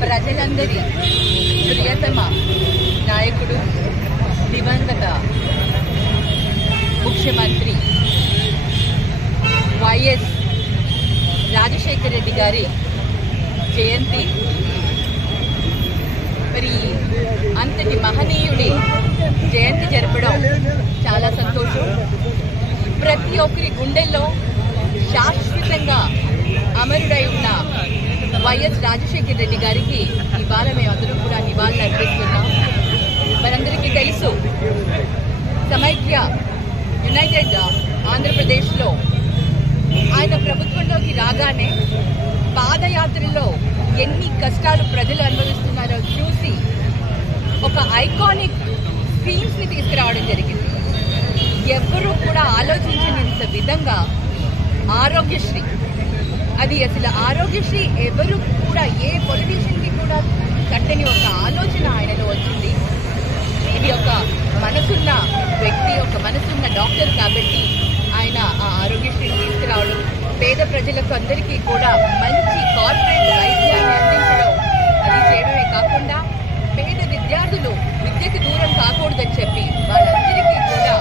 ప్రజలందరి ప్రియతమ నాయకుడు దివంగత ముఖ్యమంత్రి వైఎస్ రాజశేఖర రెడ్డి గారి జయంతి. మరి అంతటి మహనీయుడి జయంతి జరపడం చాలా సంతోషం. ప్రతి ఒక్కరి గుండెల్లో శాశ్వతంగా అమరుడై ఉన్న వైఎస్ రాజశేఖర రెడ్డి గారికి ఇవాళ మేమందరం కూడా నివాళులు అర్పిస్తున్నాం. మనందరికీ తెలుసు, సమైక్య యునైటెడ్ ఆంధ్రప్రదేశ్లో ఆయన ప్రభుత్వంలోకి రాగానే పాదయాత్రలో ఎన్ని కష్టాలు ప్రజలు అనుభవిస్తున్నారో చూసి ఒక ఐకానిక్ సీన్స్ని తీసుకురావడం జరిగింది. ఎవ్వరూ కూడా ఆలోచించినంత విధంగా ఆరోగ్యశ్రీ, అది అసలు ఆరోగ్యశ్రీ ఎవరు కూడా ఏ పొలిటీషియన్కి కూడా కట్టని ఒక ఆలోచన ఆయనలో వచ్చింది. ఇది ఒక మనసున్న వ్యక్తి, ఒక మనసున్న డాక్టర్ కాబట్టి ఆయన ఆ ఆరోగ్యశ్రీని తీసుకురావడం, పేద ప్రజలకు అందరికీ కూడా మంచి కార్పొరేట్ వైద్యాన్ని అందించడం, అది చేయడమే కాకుండా పేద విద్యార్థులు విద్యకు దూరం కాకూడదని చెప్పి వాళ్ళందరికీ కూడా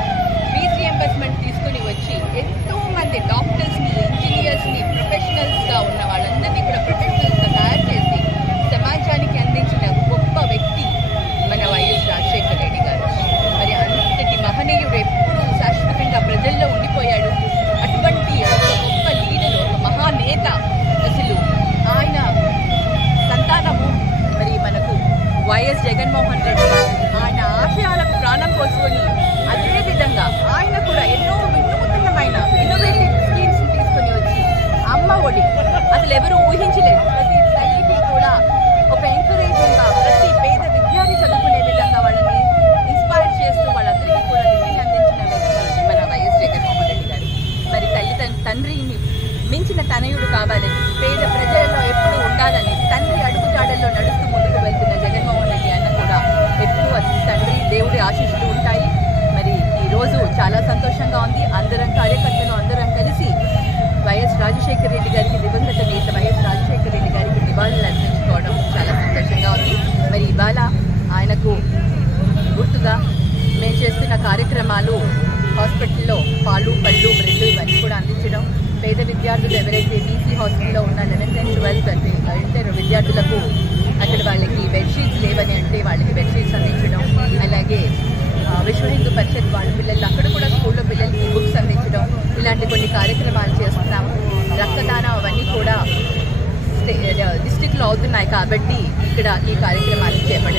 ఫీజు రియంబర్స్మెంట్ తీసుకుని వచ్చి ఎంతో మంది డాక్టర్స్ని, ఇంజనీర్స్ని, ప్రొఫెషనల్స్గా ఉన్న వాళ్ళందరినీ కూడా ప్రొఫెషనల్స్గా తయారు చేసి సమాజానికి అందించిన గొప్ప వ్యక్తి మన వైఎస్ రాజశేఖర రెడ్డి గారు. మరి అంతటి మహనీయుడు ఎప్పుడూ శాశ్వతంగా ప్రజల్లో ఉండిపోయాడు. అటువంటి ఒక గొప్ప లీడరు, ఒక మహానేత, అసలు ఆయన సంతానము మరి మనకు వైఎస్ జగన్మోహన్ రెడ్డి గారు ఆయన ఆశయాలకు ప్రాణం పోసుకొని అదేవిధంగా ఆయన కూడా ఎన్నో వినూత్నమైన ఇన్నోవేటివ్ స్కీమ్స్ తీసుకొని వచ్చి అమ్మ ఒడి అసలు ఎవరు ఊహించలేదు. ప్రతి తల్లికి కూడా ఒక ఎంకరేజింగ్గా ప్రతి పేద విద్యార్థి చదువుకునే విధంగా వాళ్ళని ఇన్స్పైర్ చేస్తూ వాళ్ళందరికీ కూడా విద్యను అందించిన వ్యక్తి మన వైఎస్ జగన్మోహన్ రెడ్డి గారు. మరి తండ్రిని మించిన తనయుడు కావాలని, పేద ప్రజలలో ఎప్పుడు ఉండాలని తండ్రి అడుగుజాడల్లో నడుస్తూ ముందుకు వెళ్తున్న జగన్మోహన్ రెడ్డి అన్న కూడా ఎప్పుడూ తండ్రి దేవుడి ఆశీస్సులు ఉంటాయి. మరి ఈరోజు చాలా సంతోషంగా ఉంది. అందరం కార్యకర్తలు అందరం కలిసి వైఎస్ రాజశేఖర రెడ్డి గారికి, దివంగత నేత వైఎస్ రాజశేఖర రెడ్డి గారికి నివాళులు అర్పించుకోవడం చాలా సంతోషంగా ఉంది. మరి ఇవాళ ఆయనకు గుర్తుగా మేము చేస్తున్న కార్యక్రమాలు హాస్పిటల్లో పాలు, పళ్ళు, బ్రెడ్ ఇవన్నీ కూడా అందించడం, పేద విద్యార్థులు ఎవరైతే బీసీ హాస్టల్లో ఉన్న 11th and 12th ఇంటర్ విద్యార్థులకు అక్కడ వాళ్ళకి బెడ్షీట్స్ లేవని అంటే వాళ్ళకి బెడ్షీట్స్ అందించడం, అలాగే విశ్వ హిందూ పరిషత్ వాళ్ళ పిల్లలు అక్కడ కూడా స్కూల్లో పిల్లలకి బుక్స్ అందించడం, ఇలాంటి కొన్ని కార్యక్రమాలు చేస్తున్నాము. రక్తదానం అవన్నీ కూడా డిస్ట్రిక్ట్లో అవుతున్నాయి కాబట్టి ఇక్కడ ఈ కార్యక్రమాలు చేపట్టాము.